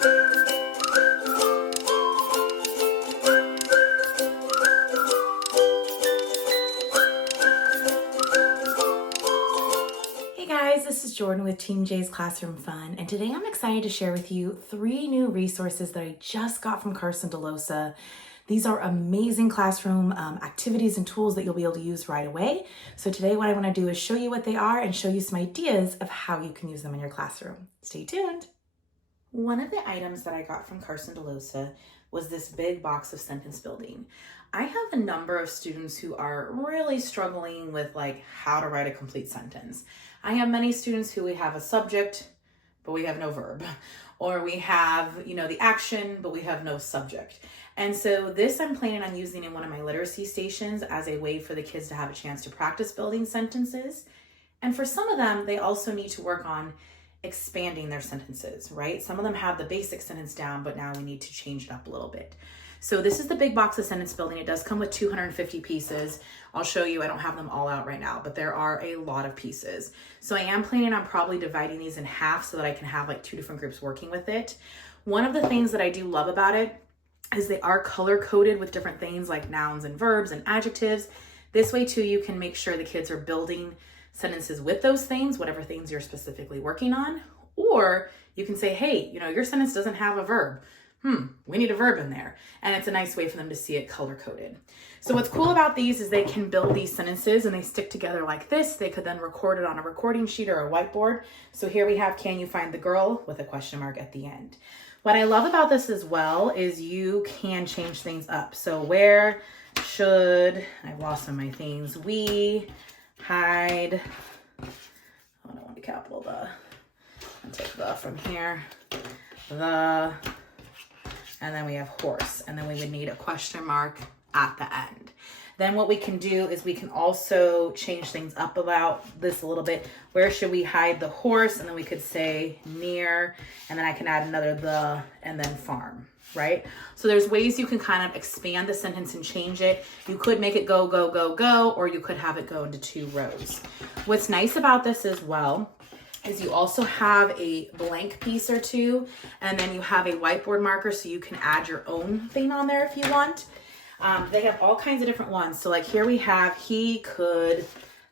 Hey guys, this is Jordan with Team J's Classroom Fun, and today I'm excited to share with you 3 new resources that I just got from Carson Dellosa. These are amazing classroom activities and tools that you'll be able to use right away. So today what I want to do is show you what they are and show you some ideas of how you can use them in your classroom. Stay tuned. One of the items that I got from Carson Dellosa was this big box of sentence building. I have a number of students who are really struggling with how to write a complete sentence. I have many students who we have a subject, but we have no verb. Or we have, the action, but we have no subject. And so this I'm planning on using in one of my literacy stations as a way for the kids to have a chance to practice building sentences. And for some of them, they also need to work on expanding their sentences, right? Some of them have the basic sentence down, but now we need to change it up a little bit. So this is the big box of sentence building. It does come with 250 pieces. I'll show you, I don't have them all out right now, but there are a lot of pieces. So I am planning on probably dividing these in half so that I can have 2 different groups working with it. One of the things that I do love about it is they are color coded with different things like nouns and verbs and adjectives. This way too, you can make sure the kids are building sentences with those things, whatever things you're specifically working on. Or you can say, hey, your sentence doesn't have a verb. We need a verb in there. And it's a nice way for them to see it color coded. So what's cool about these is they can build these sentences and they stick together like this. They could then record it on a recording sheet or a whiteboard. So here we have, can you find the girl, with a question mark at the end. What I love about this as well is you can change things up. So where should, I've lost some of my things, we hide, I don't want to capital the, I'll take the from here, the, and then we have horse, and then we would need a question mark at the end. Then what we can do is we can also change things up about this a little bit. Where should we hide the horse? And then we could say near, and then I can add another the, and then farm, right? So there's ways you can kind of expand the sentence and change it. You could make it go, go, go, go, or you could have it go into 2 rows. What's nice about this as well is you also have a blank piece or 2, and then you have a whiteboard marker so you can add your own thing on there if you want. They have all kinds of different ones. So here we have, he could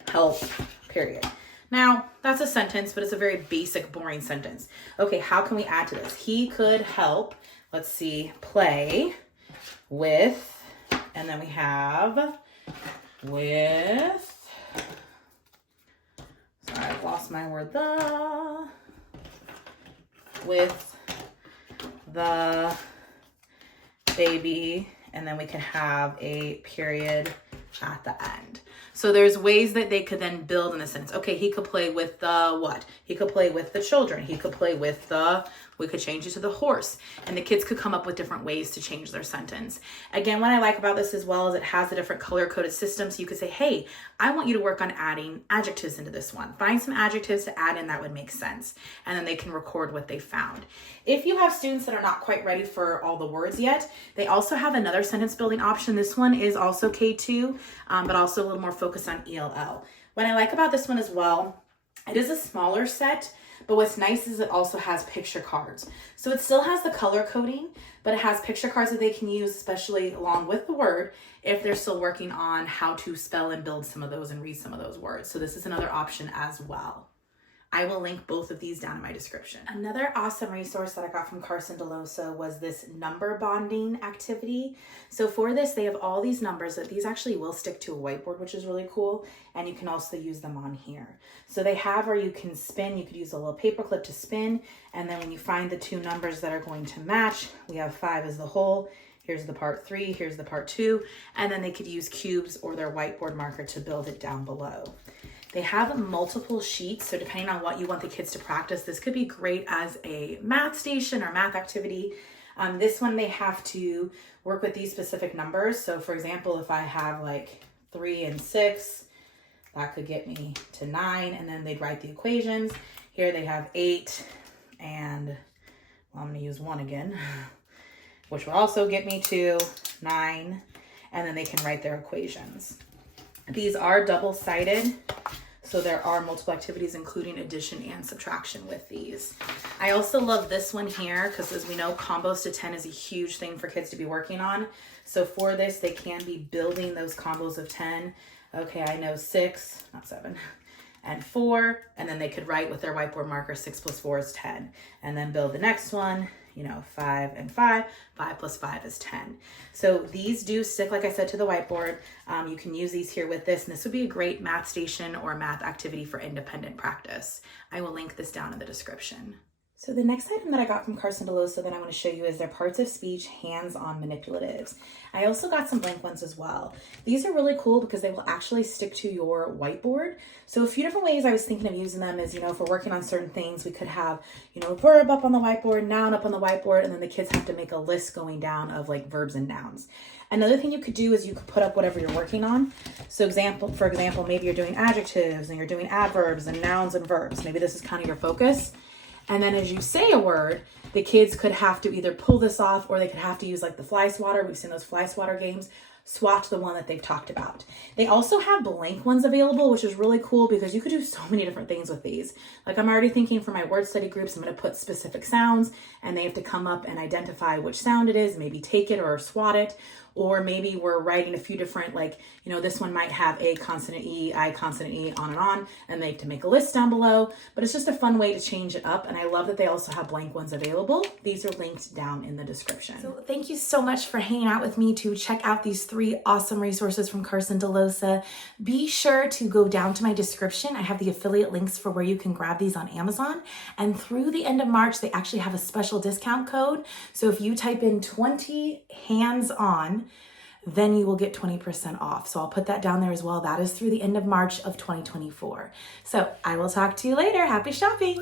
help, period. Now, that's a sentence, but it's a very basic, boring sentence. Okay, how can we add to this? He could help, let's see, play with, and then we have with, sorry, I've lost my word, with the baby, and then we can have a period at the end. So there's ways that they could then build in a sentence. Okay, he could play with the what? He could play with the children. He could play with the, we could change it to the horse. And the kids could come up with different ways to change their sentence. Again, what I like about this as well is it has a different color-coded system. So you could say, hey, I want you to work on adding adjectives into this one. Find some adjectives to add in that would make sense. And then they can record what they found. If you have students that are not quite ready for all the words yet, they also have another sentence building option. This one is also K2, but also a little more focused on ELL. What I like about this one as well, it is a smaller set, but what's nice is it also has picture cards. So it still has the color coding, but it has picture cards that they can use, especially along with the word, if they're still working on how to spell and build some of those and read some of those words. So this is another option as well. I will link both of these down in my description. Another awesome resource that I got from Carson Dellosa was this number bonding activity. So for this, they have all these numbers that these actually will stick to a whiteboard, which is really cool. And you can also use them on here. So they have where you can spin, you could use a little paper clip to spin. And then when you find the 2 numbers that are going to match, we have 5 as the whole. Here's the part 3, here's the part 2. And then they could use cubes or their whiteboard marker to build it down below. They have multiple sheets, so depending on what you want the kids to practice, this could be great as a math station or math activity. This one, they have to work with these specific numbers. So for example, if I have 3 and 6, that could get me to 9, and then they'd write the equations. Here they have 8, and well, I'm gonna use 1 again, which will also get me to 9, and then they can write their equations. These are double-sided, So there are multiple activities, including addition and subtraction with these. I also love this one here because, as we know, combos to 10 is a huge thing for kids to be working on. So for this, they can be building those combos of 10. Okay, I know 6, not 7, and 4, and then they could write with their whiteboard marker 6 plus 4 is 10, and then build the next one, 5 and 5, 5 plus 5 is 10. So these do stick, like I said, to the whiteboard. You can use these here with this, and this would be a great math station or math activity for independent practice. I will link this down in the description. So the next item that I got from Carson Dellosa that I want to show you is their parts of speech hands-on manipulatives. I also got some blank ones as well. These are really cool because they will actually stick to your whiteboard. So a few different ways I was thinking of using them is, if we're working on certain things, we could have, verb up on the whiteboard, noun up on the whiteboard, and then the kids have to make a list going down of like verbs and nouns. Another thing you could do is you could put up whatever you're working on. So for example, maybe you're doing adjectives and you're doing adverbs and nouns and verbs. Maybe this is kind of your focus. And then as you say a word, the kids could have to either pull this off or they could have to use like the fly swatter. We've seen those fly swatter games. Swatch the one that they've talked about. They also have blank ones available, which is really cool because you could do so many different things with these. Like I'm already thinking for my word study groups, I'm going to put specific sounds and they have to come up and identify which sound it is, maybe take it or swat it. Or maybe we're writing a few different, this one might have A consonant E, I consonant E, on, and they have to make a list down below. But it's just a fun way to change it up. And I love that they also have blank ones available. These are linked down in the description. So thank you so much for hanging out with me to check out these 3 awesome resources from Carson Dellosa. Be sure to go down to my description. I have the affiliate links for where you can grab these on Amazon. And through the end of March, they actually have a special discount code. So if you type in 20 hands-on, then you will get 20% off. So I'll put that down there as well. That is through the end of March of 2024. So I will talk to you later. Happy shopping.